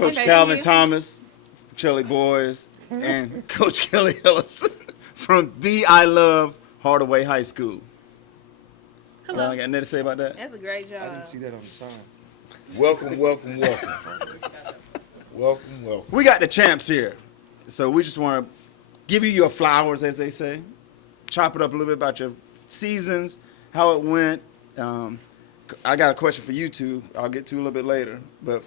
Coach Okay, Calvin see you. Thomas, Chili Boys, and Coach Kelly Ellis from the I Love Hardaway High School. Hello. I got nothing to say about that. That's a great I job. didn't see that on the sign. Welcome, welcome, welcome. Welcome, welcome. We got the champs here, so we just want to give you your flowers, as they say. Chop it up a little bit about your seasons, how it went. I got a question for you two. I'll get to a little bit later. But,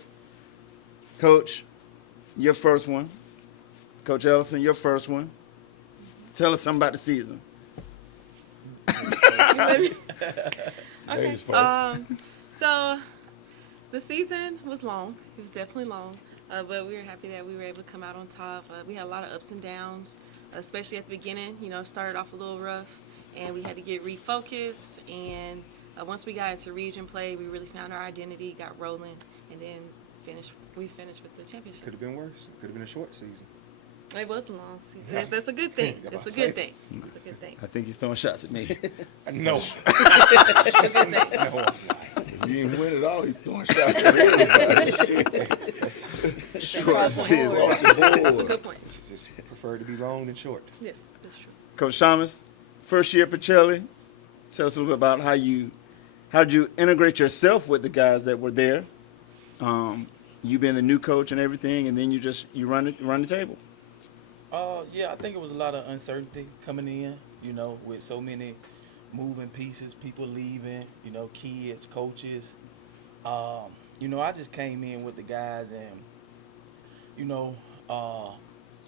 Coach, your first one. Coach Ellison, your first one. Tell us something about the season. Okay. Ladies first. So the season was long. It was definitely long, but we were happy that we were able to come out on top. We had a lot of ups and downs, especially at the beginning. You know, it started off a little rough, and we had to get refocused. And once we got into region play, we really found our identity, got rolling, and then we finished with the championship. Could have been worse. Could have been a short season. It was a long season. That's a good thing. That's a good thing. That's a good thing. I think he's throwing shots at me. No. It's a good thing. No. If you didn't win it all, he's throwing shots at everybody. Short season. Off the That's a board. good point. Just prefer to be long than short. Yes, that's true. Coach Thomas, first year at Pacelli. Tell us a little bit about how did you integrate yourself with the guys that were there. You being the new coach and everything, and then you run the table. Yeah, I think it was a lot of uncertainty coming in, you know, with so many moving pieces, people leaving, you know, kids, coaches. You know, I just came in with the guys and, you know,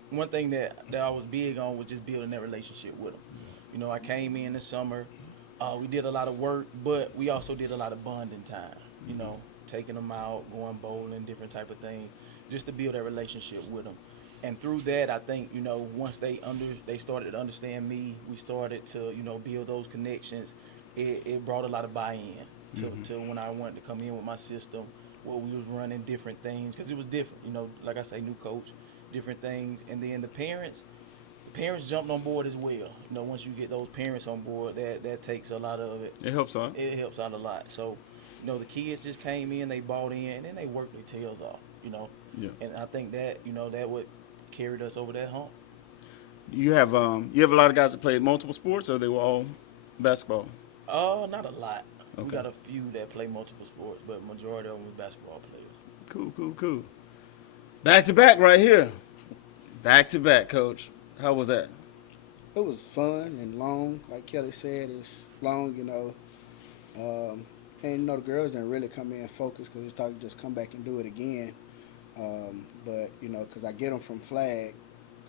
one thing that I was big on was just building that relationship with them. You know, I came in the summer, we did a lot of work, but we also did a lot of bonding time, you know, taking them out, going bowling, different type of things, just to build that relationship with them. And through that, I think, you know, once they started to understand me, we started to, you know, build those connections. It brought a lot of buy-in to when I wanted to come in with my system, where we was running different things, because it was different, you know, like I say, new coach, different things. And then the parents jumped on board as well. You know, once you get those parents on board, that takes a lot of it. It helps out. It helps out a lot. So, you know, the kids just came in, they bought in, and then they worked their tails off, you know. Yeah. And I think that, you know, that would carried us over that hump. You have a lot of guys that played multiple sports, or they were all basketball? Not a lot. We Okay. got a few that play multiple sports, but majority of them was basketball players. Cool. Back to back right here. Back to back, Coach. How was that? It was fun and long. Like Kelly said, it's long, you know. And, you know, the girls didn't really come in focused because it's talking just come back and do it again. But, you know, because I get them from flag.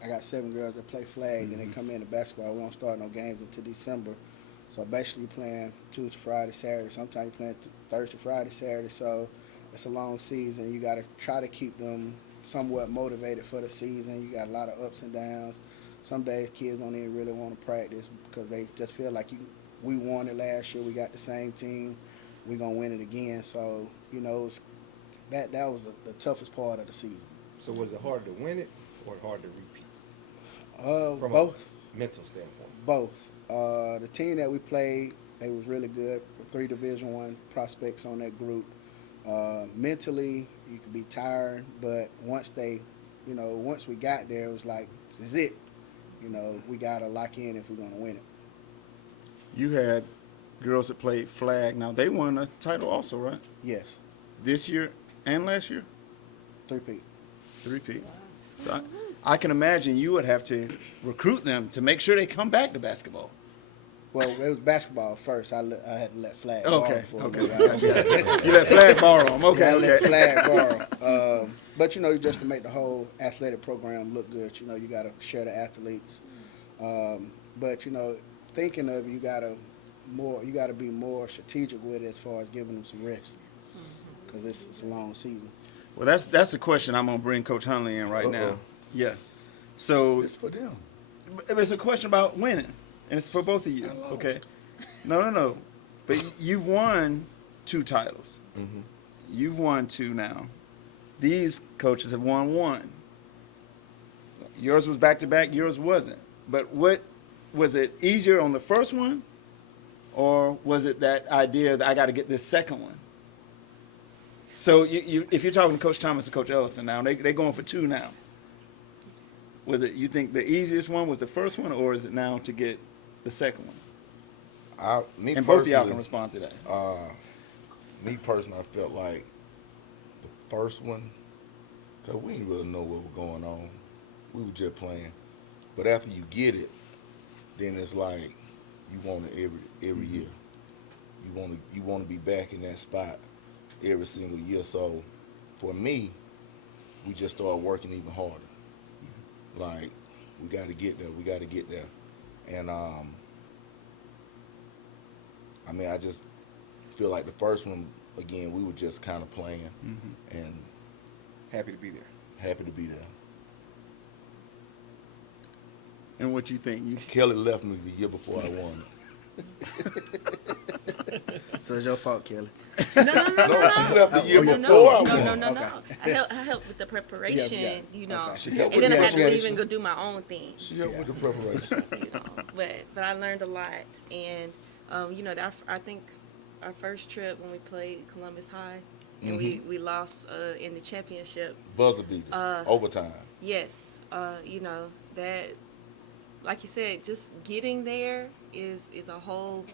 I got 7 girls that play flag, then they come in to basketball. We don't start no games until December. So basically playing Tuesday, Friday, Saturday. Sometimes you're playing Thursday, Friday, Saturday. So it's a long season. You got to try to keep them somewhat motivated for the season. You got a lot of ups and downs. Some days kids don't even really want to practice because they just feel like we won it last year. We got the same team. We're going to win it again. So, you know, that was the toughest part of the season. So was it hard to win it or hard to repeat? From Both. a mental standpoint. Both. The team that we played, they was really good. 3 Division I prospects on that group. Mentally, you could be tired, but once we got there, it was like, this is it. You know, we got to lock in if we're going to win it. You had girls that played flag. Now, they won a title also, right? Yes. This year and last year? 3-peat. 3-peat. So I can imagine you would have to recruit them to make sure they come back to basketball. Well, it was basketball first. I had to let flag Okay. borrow before You let flag borrow them. Okay. I let flag borrow. But, you know, just to make the whole athletic program look good, you know, you got to share the athletes. But, you know, thinking of you got to be more strategic with it as far as giving them some rest because it's a long season. Well, that's the question I'm going to bring Coach Hunley in right now. Uh-oh. Yeah. So It's for them. it's a question about winning, and it's for both of you, okay? No. But you've won 2 titles. Mm-hmm. You've won 2 now. These coaches have won 1. Yours was back-to-back, yours wasn't. But what was it easier on the first one, or was it that idea that I got to get this second one? So if you're talking to Coach Thomas and Coach Ellison now, they going for 2 now. Was it, you think the easiest one was the first one, or is it now to get the second one? Me And both of y'all personally, can respond to that. me personally, I felt like the first one, because we didn't really know what was going on. We were just playing. But after you get it, then it's like you want it every year. You want to be back in that spot every single year. So for me, we just started working even harder. Like, we got to get there. We got to get there. And I mean, I just feel like the first one, again, we were just kind of playing and Happy to be there. happy to be there. And what you think? Kelly left me the year before I won So it's your fault, Kelly. No, No, she left the year no, before I no, won. no. Okay. I helped with the preparation, Yeah. you know, Okay. She helped and with then I the had to leave preparation. and go do my own thing. She helped with the preparation. You know, but I learned a lot, and you know, I think our first trip when we played Columbus High, and we lost in the championship. Buzzer beater, overtime. Yes, you know that, like you said, just getting there is a whole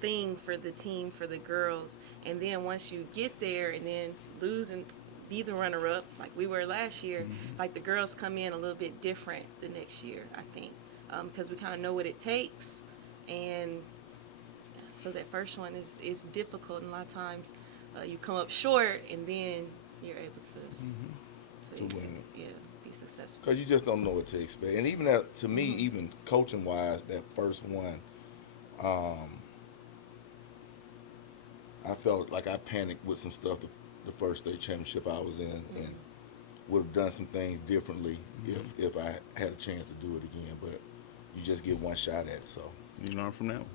thing for the team, for the girls, and then once you get there and then lose and be the runner-up like we were last year, like the girls come in a little bit different the next year, I think, because we kind of know what it takes, and so that first one is difficult, and a lot of times you come up short and then you're able to, so To you win yeah, be successful. Because you just don't know what to expect. And even that, to me, even coaching-wise, that first one, I felt like I panicked with some stuff the first state championship I was in, and would have done some things differently if I had a chance to do it again. But you just get one shot at it, so. You learn from that one.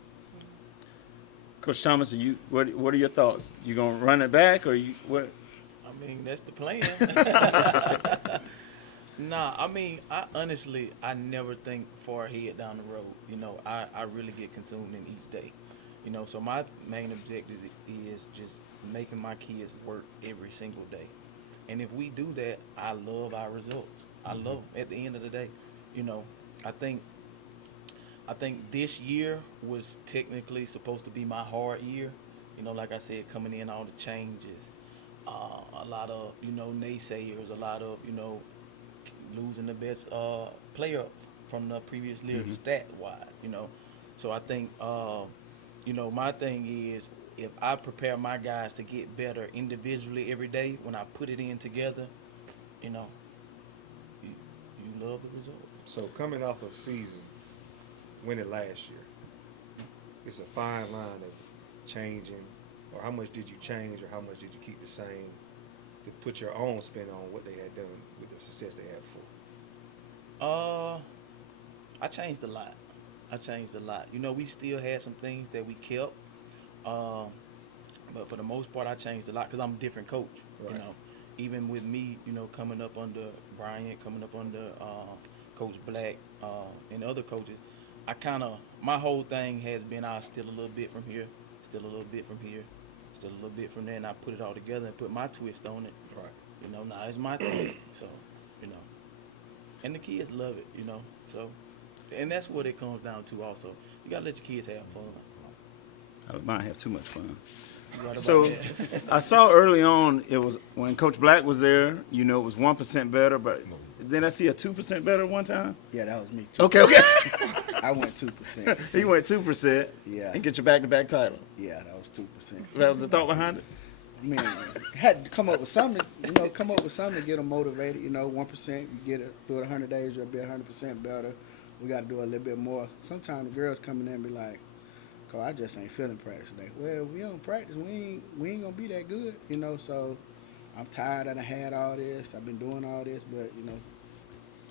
Coach Thomas, what are your thoughts? You gonna run it back, or you what? I mean, that's the plan. Nah, I mean, I never think far ahead down the road. You know, I really get consumed in each day. You know, so my main objective is just making my kids work every single day. And if we do that, I love our results. I love 'em at the end of the day. You know, I think this year was technically supposed to be my hard year. You know, like I said, coming in, all the changes, a lot of, you know, naysayers, a lot of, you know, losing the best player from the previous year stat-wise, you know. So I think, you know, my thing is, if I prepare my guys to get better individually every day, when I put it in together, you know, you love the result. So coming off of season, winning last year, it's a fine line of changing, or how much did you change, or how much did you keep the same to put your own spin on what they had done with the success they had before? I changed a lot. You know, we still had some things that we kept, but for the most part, I changed a lot because I'm a different coach. Right. You know, even with me, you know, coming up under Bryant, coming up under Coach Black, and other coaches, my whole thing has been I'll steal a little bit from here, steal a little bit from here, steal a little bit from there, and I put it all together and put my twist on it. Right. You know, now it's my thing. So, you know, and the kids love it, you know. So, and that's what it comes down to also. You got to let your kids have fun. I might have too much fun. You right about So that. I saw early on it was when Coach Black was there. You know, it was 1% better, but then I see a 2% better one time. Yeah, that was me too. Okay. I went 2%. He went 2%. Yeah. And get your back-to-back title. Yeah, that was 2%. That was the thought behind it. I mean, had to come up with something, to get them motivated. You know, 1%, you get it, do it 100 days, you'll be 100% better. We got to do a little bit more. Sometimes the girls come in there and be like, "Cause I just ain't feeling practice today." Well, we don't practice. We ain't gonna be that good, you know. So I'm tired that I had all this. I've been doing all this, but you know,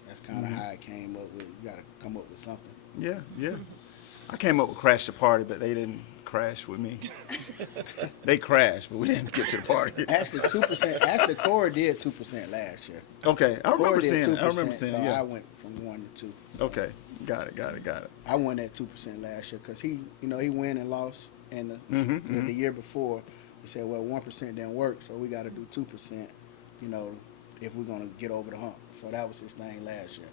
that's kind of how I came up with. You got to come up with something. Yeah. I came up with Crash the Party, but they didn't crash with me. They crashed, but we didn't get to the party. Actually, 2%. Actually, Corey did 2% last year. Okay, I remember Corey did seeing it. 2%, I remember seeing so it, yeah. I went from 1 to 2. Okay, got it. I won that 2% last year because he won and lost, and the year before He said, well, 1% didn't work, so we got to do 2%, you know, if we're going to get over the hump. So that was his thing last year.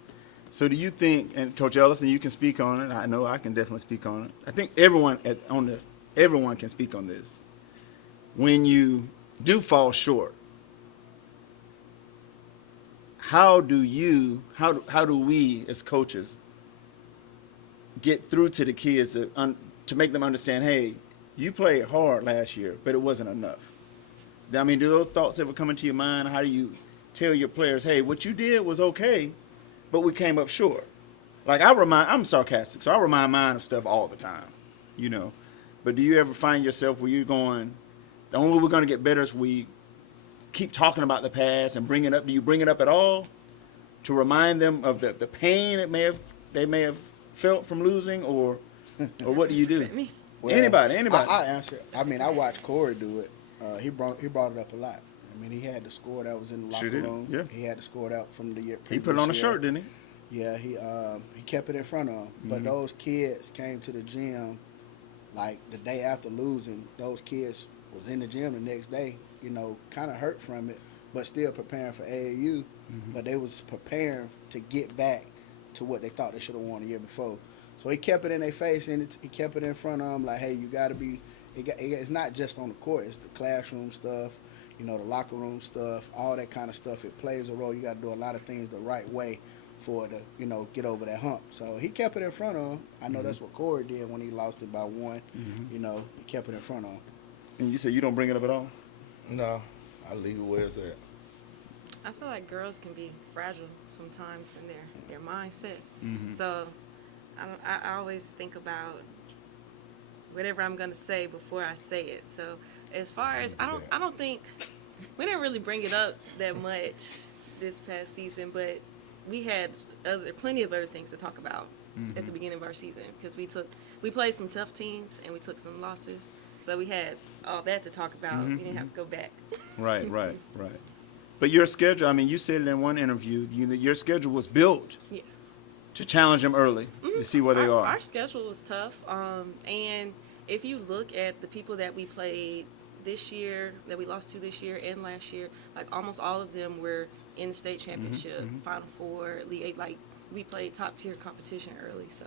So do you think, and Coach Ellison, you can speak on it. I know I can definitely speak on it. I think everyone everyone can speak on this. When you do fall short, how do we as coaches get through to the kids to make them understand, hey, you played hard last year, but it wasn't enough? I mean, do those thoughts ever come into your mind? How do you tell your players, hey, what you did was okay, but we came up short? Like I'm sarcastic, so I remind mine of stuff all the time, you know. But do you ever find yourself where you're going, the only way we're going to get better is we keep talking about the past and bring it up? Do you bring it up at all to remind them of the pain they may have felt from losing, or what do you do? Me. Well, Anybody. I answer. I mean, I watched Corey do it. He brought it up a lot. I mean, he had the score that was in the locker Sure did, room. yeah. He had the score out from the year. He put it on a previous year. shirt, didn't he? Yeah, he kept it in front of him. But those kids came to the gym, like the day after losing. Those kids was in the gym the next day, you know, kind of hurt from it, but still preparing for AAU. But they was preparing to get back to what they thought they should have won the year before. So he kept it in their face, and he kept it in front of them, like, hey, you got to be. It's not just on the court; it's the classroom stuff, you know, the locker room stuff, all that kind of stuff. It plays a role. You got to do a lot of things the right way for it to, you know, get over that hump. So he kept it in front of him. I know that's what Corey did when he lost it by one. You know, he kept it in front of him. And you say you don't bring it up at all? No, I leave it where it's at. I feel like girls can be fragile sometimes in their mindsets. So I always think about whatever I'm gonna say before I say it. So as far as I don't think we didn't really bring it up that much this past season, but we had plenty of other things to talk about at the beginning of our season, because we played some tough teams and we took some losses. So we had all that to talk about. We didn't have to go back. Right. But your schedule, I mean, you said it in one interview, your schedule was built Yes. to challenge them early, to see where they are. Our schedule was tough. And if you look at the people that we played this year, that we lost to this year and last year, like almost all of them were in the state championship, Final Four, Elite Eight. Like, we played top tier competition early. So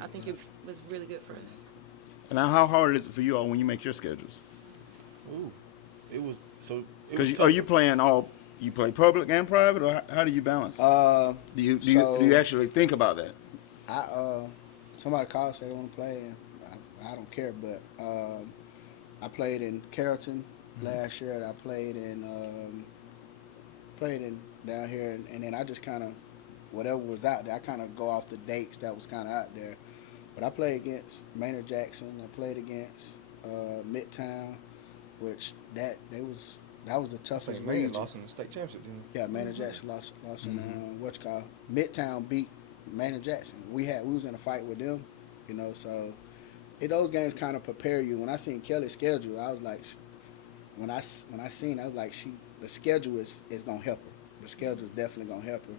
I think it was really good for us. And now, how hard is it for you all when you make your schedules? Ooh, it was so. Because are you playing you play public and private, or how do you balance? Do you actually think about that? Somebody called, said they want to play, and I don't care. But I played in Carrollton last year, and I played in down here, and then I just kind of whatever was out there. I kind of go off the dates that was kind of out there. But I played against Maynard Jackson. I played against Midtown, which that was the toughest Maynard region. lost in the state championship, didn't Yeah, Maynard Jackson lost in Midtown beat Maynard Jackson. We was in a fight with them, you know. So those games kind of prepare you. When I seen Kelly's schedule, I was like, when I seen, I was like, the schedule is gonna help her. The schedule is definitely gonna help her.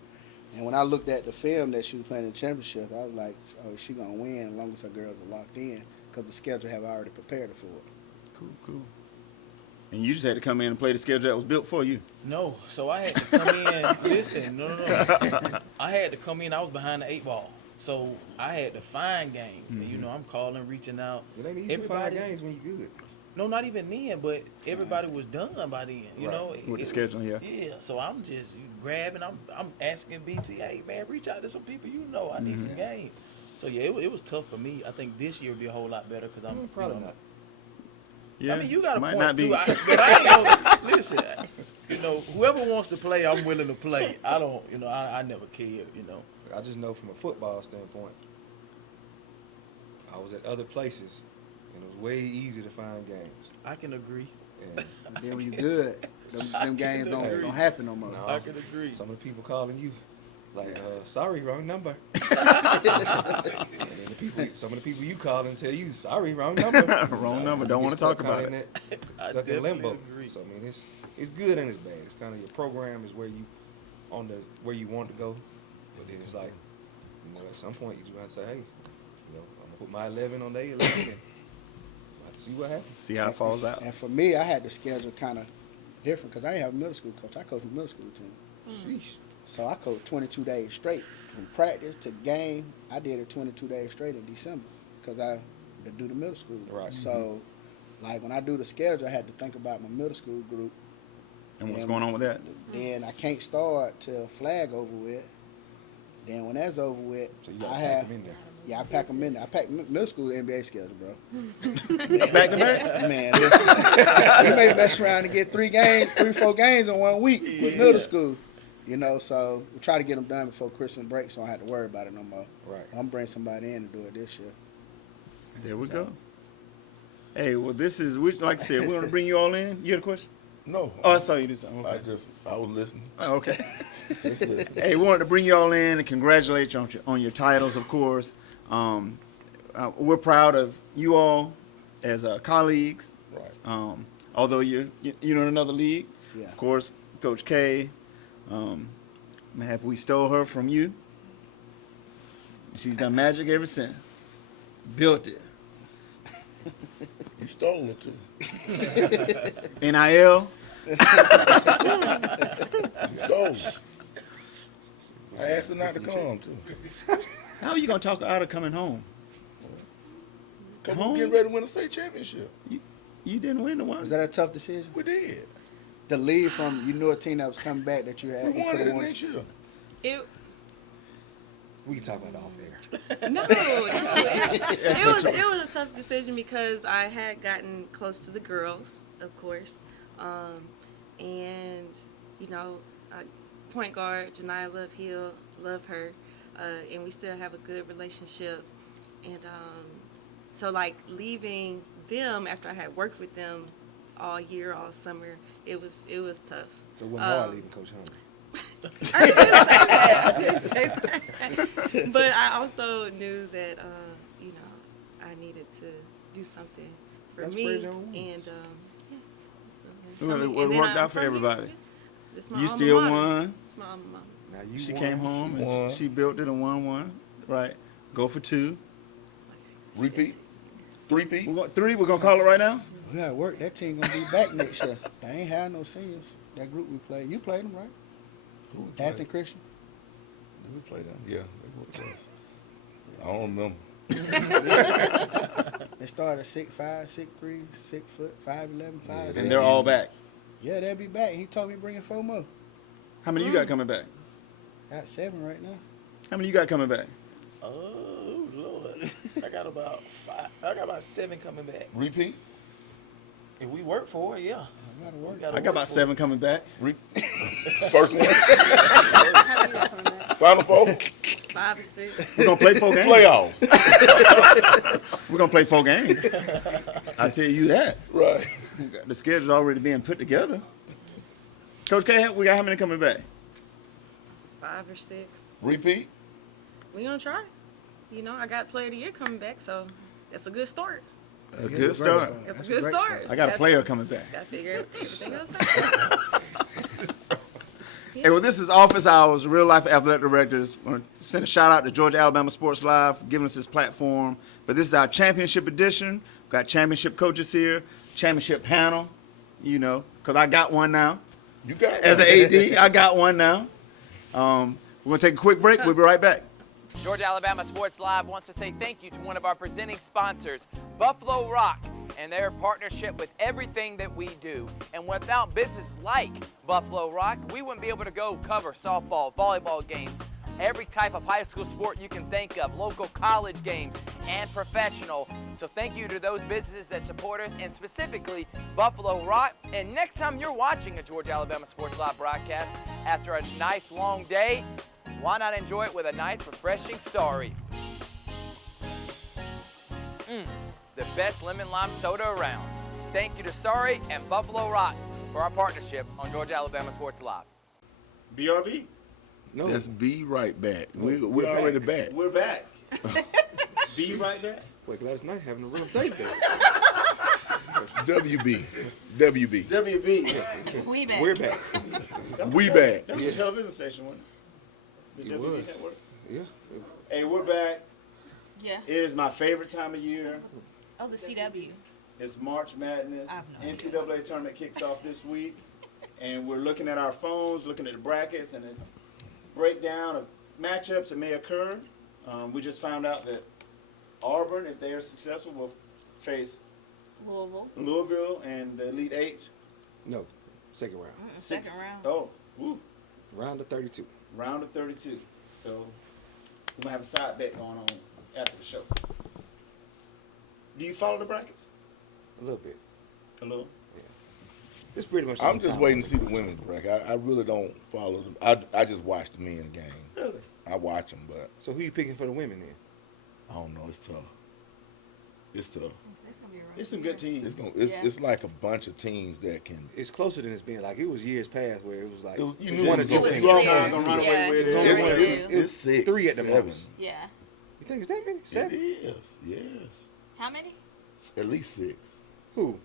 And when I looked at the film that she was playing in the championship, I was like, oh, she gonna win as long as her girls are locked in, because the schedule have already prepared her for it. Cool. And you just had to come in and play the schedule that was built for you. No, so I had to come in. Listen, no. I had to come in. I was behind the 8 ball, so I had to find games. And, you know, I'm calling, reaching out. it? It ain't easy to find games when you good. No, not even then, but everybody was done by then. You Right. know, With the scheduling, yeah. Yeah, so I'm just grabbing. I'm asking BT, hey man, reach out to some people you know. I need some games. So yeah, it was tough for me. I think this year will be a whole lot better because I'm Probably you know, not. Yeah, I mean, you got a might point not be. too. But I ain't gonna listen. You know, whoever wants to play, I'm willing to play. I don't. You know, I never cared. You know. I just know from a football standpoint, I was at other places, and it was way easier to find games. I can agree. And Then when you good, them games don't happen no more. No. I can agree. some of the people calling you, like, sorry, wrong number. And then some of the people you call and tell you, sorry, wrong number. Wrong number. Don't You want to get talk stuck about kinda it. in that- I Stuck in limbo. definitely agree. So I mean, it's good and it's bad. It's kind of your program is where you where you want to go, but then it's like, you know, at some point you just have to say, hey, you know, I'm gonna put my 11 on their 11. And See what happens. See how it falls out. And for me, I had the schedule kind of different because I didn't have a middle school coach. I coached a middle school team. Sheesh. So I coached 22 days straight. From practice to game, I did it 22 days straight in December because I to do the middle school. Right. So, like, when I do the schedule, I had to think about my middle school group. And what's Yeah. going on with that? Then I can't start till flag over with. Then when that's over with, So you I gotta pack have, them in there. yeah, I pack them in there. I pack middle school NBA schedule, bro. Back to back? Man, listen, we may mess around and get 4 games in 1 week with middle school. You know, so we try to get them done before Christmas break, so I don't have to worry about it no more. Right. I'm gonna bring somebody in to do it this year. There we go. Hey, well, this is, like I said, we're going to bring you all in. You had a question? No. Oh, I saw you did something. I Okay. was listening. Oh, okay. Just listening. Hey, we wanted to bring you all in and congratulate you on your titles, of course. We're proud of you all as colleagues. Right. Although you're in another league. Yeah. Of course, Coach K. Have we stole her from you? She's done magic ever since. Built it. You stole it too. NIL. You stole it. I asked her not to come too. How are you going to talk her out of coming home? Cause Home? we're getting ready to win a state championship. You didn't win the one. Was that a tough decision? We did. To leave from, you knew a team that was coming back that you We had. You won could it have won. next year. It, We can talk about that off air. no, it was a tough decision because I had gotten close to the girls, of course, and you know, point guard Janiyah Love Hill, love her, and we still have a good relationship, and so like leaving them after I had worked with them all year, all summer, it was tough. So it wasn't hard leaving Coach Hunter. I didn't say that. But I also knew that, you know, I needed to do something for That's me. pretty young. And, yeah. So, Well, it and then worked I'm out for from everybody. here. It's my You alma still mater. won. It's my alma mater. Now you She won. came home She won. and she built it and won one. Right. Go for 2. Repeat. 3P. We're going to call it right now? We gotta work. That team gonna be back next year. They ain't had no seniors. That group we played. You played them, right? Who we played? Anthony Christian. Did we play them? Yeah. They were close. I don't remember. They started at 6'5", 6'3", 6 foot, 5'11", 5'7". And they're all back. Yeah, they'll be back. He told me bringing 4 more. How many you got coming back? Got 7 right now. How many you got coming back? Oh Lord, I got about 5. I got about 7 coming back. Repeat. If we work for it, yeah. I gotta work. We gotta I got work about for 7 coming back. First one. Final 4. 5 or 6. We're going to play 4 games. Playoffs. We're going to play 4 games. I tell you that. Right. The schedule's already being put together. Coach K, we got how many coming back? 5 or 6. Repeat. We gonna try. You know, I got player of the year coming back, so that's a good start. A good start. That's, That's a a good great start. start. I got a player coming back. Gotta figure everything else out. Hey, well, this is Office Hours, Real Life Athletic Directors. I want to send a shout out to Georgia Alabama Sports Live for giving us this platform. But this is our championship edition. We've got championship coaches here, championship panel, you know, because I got one now. You got it. As an AD, I got one now. We're going to take a quick break. We'll be right back. Georgia Alabama Sports Live wants to say thank you to one of our presenting sponsors, Buffalo Rock, and their partnership with everything that we do. And without businesses like Buffalo Rock, we wouldn't be able to go cover softball, volleyball games, every type of high school sport you can think of, local college games, and professional. So thank you to those businesses that support us, and specifically Buffalo Rock. And next time you're watching a Georgia Alabama Sports Live broadcast after a nice long day, why not enjoy it with a nice, refreshing sorry? The best lemon lime soda around. Thank you to Sorry and Buffalo Rock for our partnership on Georgia Alabama Sports Live. BRB, No. Let's be right back. We're We're already back. we're back. Be right back. Wait, last night having a real day there. WB. WB. WB. We back. We're back. We back. That's a television station, wasn't it? The It WB was. network. Yeah. Hey, we're back. Yeah. It is my favorite time of year. Oh, the CW. It's March Madness. I have no idea. NCAA tournament kicks off this week, and we're looking at our phones, looking at the brackets, and a breakdown of matchups that may occur. We just found out that Auburn, if they are successful, will face Louisville and the Elite Eight. No, second round. Six- Second round. Oh, woo. Round of 32. Round of 32. So we're gonna have a side bet going on after the show. Do you follow the brackets? A little bit. A little. It's pretty much. I'm just waiting to see the women's bracket. I really don't follow them. I just watch the men's game. Really? I watch them, but So who you picking for the women then? I don't know. It's tough. It's tough. It's gonna be a rough It's some year. good teams. Yeah. It's like a bunch of teams that can. It's closer than it's been. Like it was years past where it was like You knew one or it was two gonna- teams. you almost Yeah. gonna run away Yeah. with it. You It's- already it's- do. It's six, three at the seven. most. Yeah. You think it's that many? It Seven? is. Yes. How many? At least six. Who?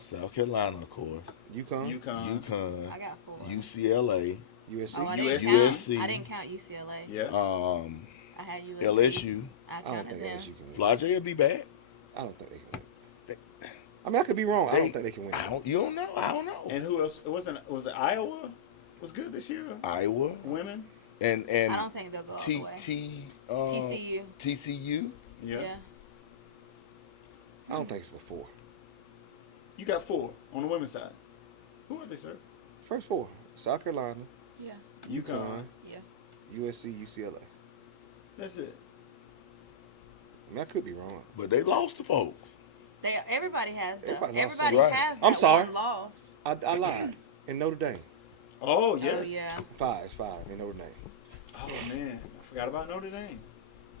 South Carolina, of course. UConn? UConn. UConn. I got 4. UCLA. USC? Oh, I didn't USC. count. I didn't count UCLA. Yeah. I had USC. LSU. I I don't counted think them. LSU can win. Flagey will be back. I don't think they can win. I mean, I could be wrong. I don't think they can win. You don't know. I don't know. And who else? Was it Iowa? Was good this year? Iowa Women? and I don't think they'll go all the way. TCU. TCU. Yeah. I don't think it's before. You got 4 on the women's side. Who are they, sir? First 4. South Carolina, Yeah. UConn. Yeah. USC, UCLA. That's it. I mean, I could be wrong. But they lost to folks. Everybody has the. Everybody lost Everybody some, right. has that I'm sorry. one loss. I lied. In Notre Dame. Oh, yes. Oh yeah. 5 in Notre Dame. Oh, man. I forgot about Notre Dame.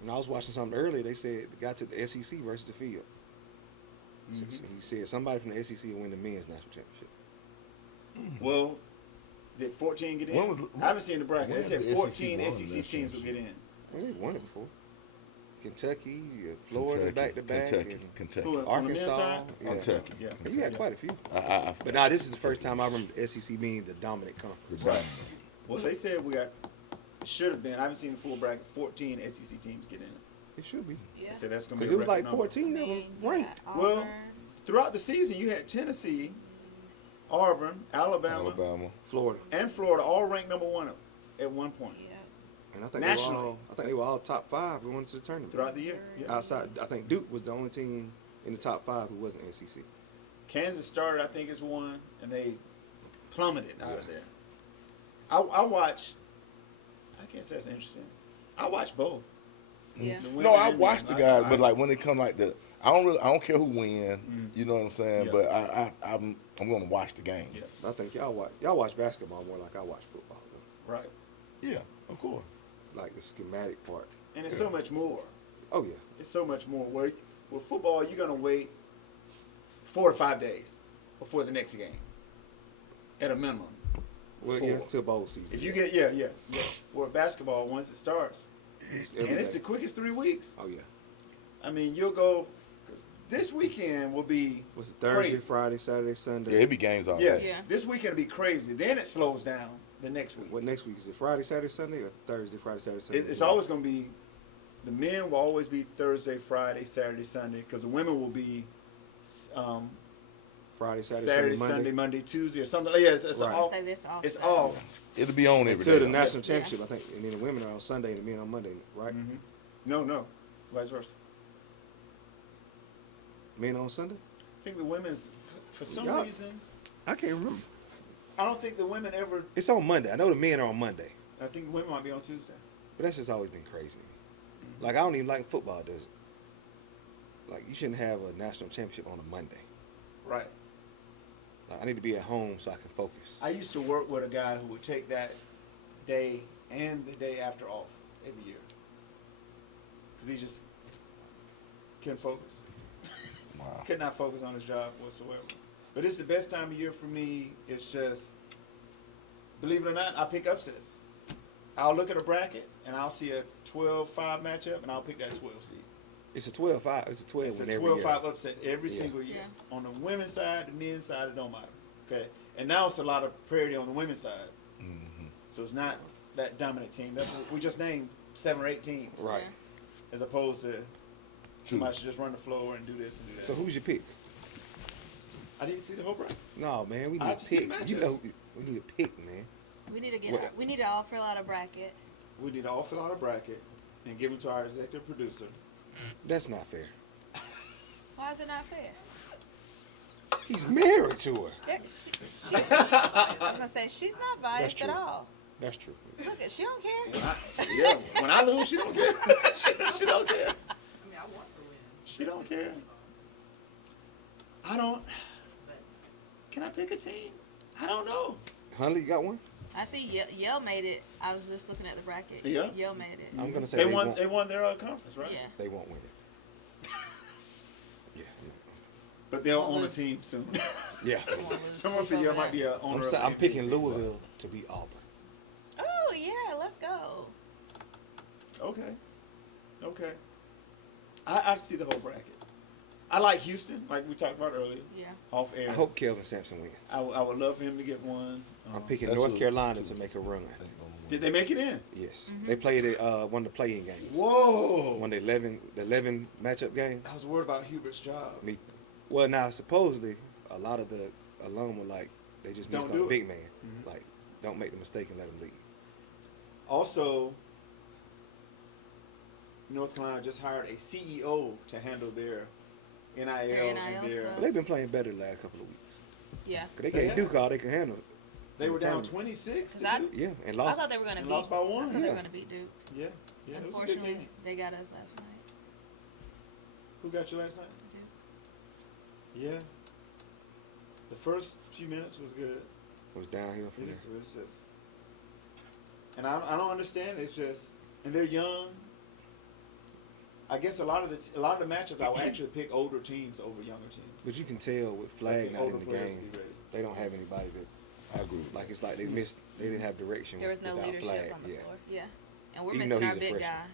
When I was watching something earlier, they said the guy took the SEC versus the field. So he said somebody from the SEC will win the men's national championship. Well, did 14 get in? When was- I haven't seen the bracket. They when said has the 14 SEC won SEC that teams will get in. I mean, they've won it before. Kentucky, Florida, back to back, Kentucky. and Kentucky. Who, on the men's Arkansas. side? Yeah. Kentucky. Yeah. You got quite a few. I But now this is the first time I remember the SEC being the dominant conference. Right. Well, they said we got, should have been, I haven't seen the full bracket, 14 SEC teams get in. It should be. They Yeah. said that's going to Because be it a was record like number. 14 of them ranked. Well, Auburn. Throughout the season, you had Tennessee, Auburn, Alabama, Alabama. Florida. and Florida all ranked number 1 at one point Yeah. And I think Nationally. they were all top 5 going into the tournament. throughout the year. Yeah. Outside, I think Duke was the only team in the top 5 who wasn't SEC. Kansas started, I think, as 1, and they plummeted out of there. I watch. I can't say it's interesting. I watch both. Yeah. The women No, I and watch the men. guys, but like when it come like the, I don't care who win. Mm. You know what I'm saying? Yeah. But I'm gonna watch the games. Yes. I think y'all watch basketball more like I watch football, though. Right. Yeah, of course. Like the schematic part. And it's so much more. Oh yeah. It's so much more. Where with football, you're gonna wait 4 to 5 days before the next game, at a minimum. Well, 4. yeah, till bowl season. If you get yeah. Where basketball, once it starts, Every and it's day. the quickest 3 weeks. Oh yeah. I mean, you'll go. 'Cause this weekend will be. Was it Thursday, Crazy. Friday, Saturday, Sunday? Yeah, it be games all Yeah, day. Yeah. this weekend will be crazy. Then it slows down the next week. What next week is it? Friday, Saturday, Sunday, or Thursday, Friday, Saturday, Sunday? It's always going to be. The men will always be Thursday, Friday, Saturday, Sunday, because the women will be Friday, Saturday, Saturday, Sunday, Sunday, Monday. Monday, Tuesday, or something. Yeah, it's Right. off. Say this off. It's Saturday. off. It'll be on every Until day. the national championship, I think, and then the women are on Sunday and the men on Monday, right? Mhm. No, vice versa. Men on Sunday? I think the women's, for some Y'all- reason, I can't remember. I don't think the women ever. It's on Monday. I know the men are on Monday, I think the women might be on Tuesday. but that's just always been crazy to me. Like I don't even like football. Does it? Like you shouldn't have a national championship on a Monday. Right. Like I need to be at home so I can focus. I used to work with a guy who would take that day and the day after off every year. Because he just couldn't focus. Wow. Could not focus on his job whatsoever. But it's the best time of year for me. It's just, believe it or not, I pick upsets. I'll look at a bracket and I'll see a 12-5 matchup and I'll pick that 12 seed. It's a 12-5. It's a 12 It's a win every 12-5 year. upset every Yeah. single year. Yeah. On the women's side, the men's side, it don't matter. Okay, and now it's a lot of parity on the women's side. Mhm. So it's not that dominant team. That's what we just named 7 or 8 teams, Right. as opposed to Somebody should just run the floor and do this and do that. So who's your pick? I didn't see the whole bracket. No, man, we I need have to to see pick. You matchups. know, we need to pick, man. We need to get. What- We need to all fill out a bracket. We need to all fill out a bracket and give them to our executive producer. That's not fair. Why is it not fair? He's married to her. I was gonna say she's not biased true. at all. That's true. Look, she don't care. Yeah, when I lose, she don't care. She don't care. She don't care. I don't. Can I pick a team? I don't know. Hundley, you got one? I see Yale made it. I was just looking at the bracket. Yeah? Yale made it. I'm gonna say They they won. won't. They won their conference, right? Yeah. They won't win it. Yeah. But they'll Won't own a lose. team soon. Yeah. Someone for you might be an owner. I'm picking Louisville to beat Auburn. Oh yeah, let's go. Okay. Okay. I see the whole bracket. I like Houston, like we talked about earlier, Yeah. off air. I hope Kelvin Sampson wins. I would love for him to get one. I'm picking That's North what- Carolina to make a run. Did they make it in? Yes. They played one of the play-in games. Whoa! One of the 11 matchup games. I was worried about Hubert's job. Well, now supposedly a lot of the alum were like, they just missed Don't on do the it. big man. Mhm. Like, don't make the mistake and let him leave. Also, North Carolina just hired a CEO to handle their NIL, Their and NIL their. stuff. But they've been playing better the last couple of weeks. Yeah. 'Cause they They can't do have. all they can handle it. They were down Tournament. 26 'Cause I- to Duke. Yeah, and I lost. thought they were gonna And beat. lost by one? I thought they Yeah. were gonna beat Duke. Yeah, yeah, it was a good Unfortunately, game. they got us last night. Who got you last night? Duke. Yeah. The first few minutes was good. It was downhill from It there. was just, and I don't understand. It's just, and they're young. I guess a lot of the matchups I would actually pick older teams over younger teams. But you can tell with I Flag think not older in the players game, be ready. they don't have anybody that, I agree with like, it's like they missed, they didn't have direction There was no without leadership Flag. on the Yeah. floor. Yeah. And we're Even though missing our he's a big freshman. guy.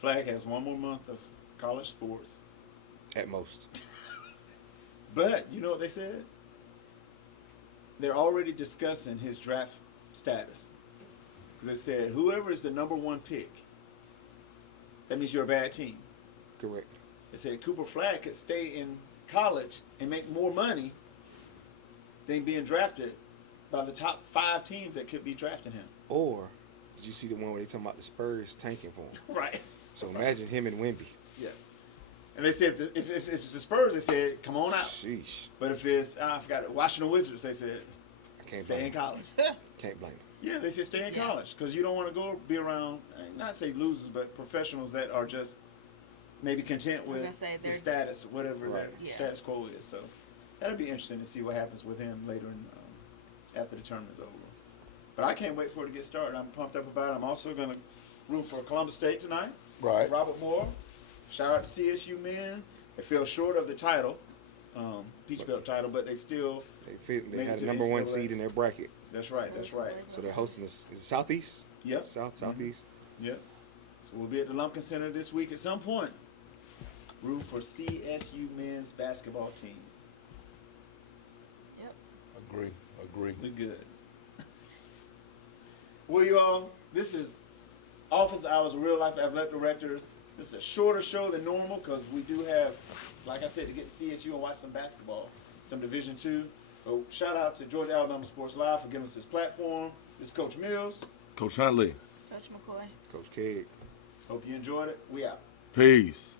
Flag has one more month of college sports, At most. but you know what they said? They're already discussing his draft status. Because they said whoever is the number one pick, that means you're a bad team. Correct. They said Cooper Flag could stay in college and make more money than being drafted by the top 5 teams that could be drafting him. Or, did you see the one where they talking about the Spurs tanking for him? Right. So imagine him and Wemby. Yeah. And they said if it's the Spurs, they said come on out. Sheesh. But if it's I forgot it, Washington Wizards, they said I can't stay blame in him. college. Can't blame him. Yeah, they said stay in Yeah. college because you don't want to go be around not say losers, but professionals that are just maybe content I was with gonna say, the they're- status, whatever Right. that Yeah. status quo is. So that'll be interesting to see what happens with him later in after the tournament's over. But I can't wait for it to get started. I'm pumped up about it. I'm also going to root for Columbus State tonight. Right. Robert Moore. Shout out to CSU men. They fell short of the title, Peach Belt title, but they still. They Make it had to the the number 1 NCAA. seed in their bracket. That's right. That's right. So they're hosting this, is it Southeast? Yep. Southeast. Yep. So we'll be at the Lumpkin Center this week at some point. Root for CSU men's basketball team. Yep. Agree. We're good. Well, you all, this is Office Hours of Real Life Athletic Directors. This is a shorter show than normal because we do have, like I said, to get to CSU and watch some basketball, some Division II. So shout out to Georgia Alabama Sports Live for giving us this platform. This is Coach Mills. Coach Huntley. Coach McCoy. Coach Keg. Hope you enjoyed it. We out. Peace.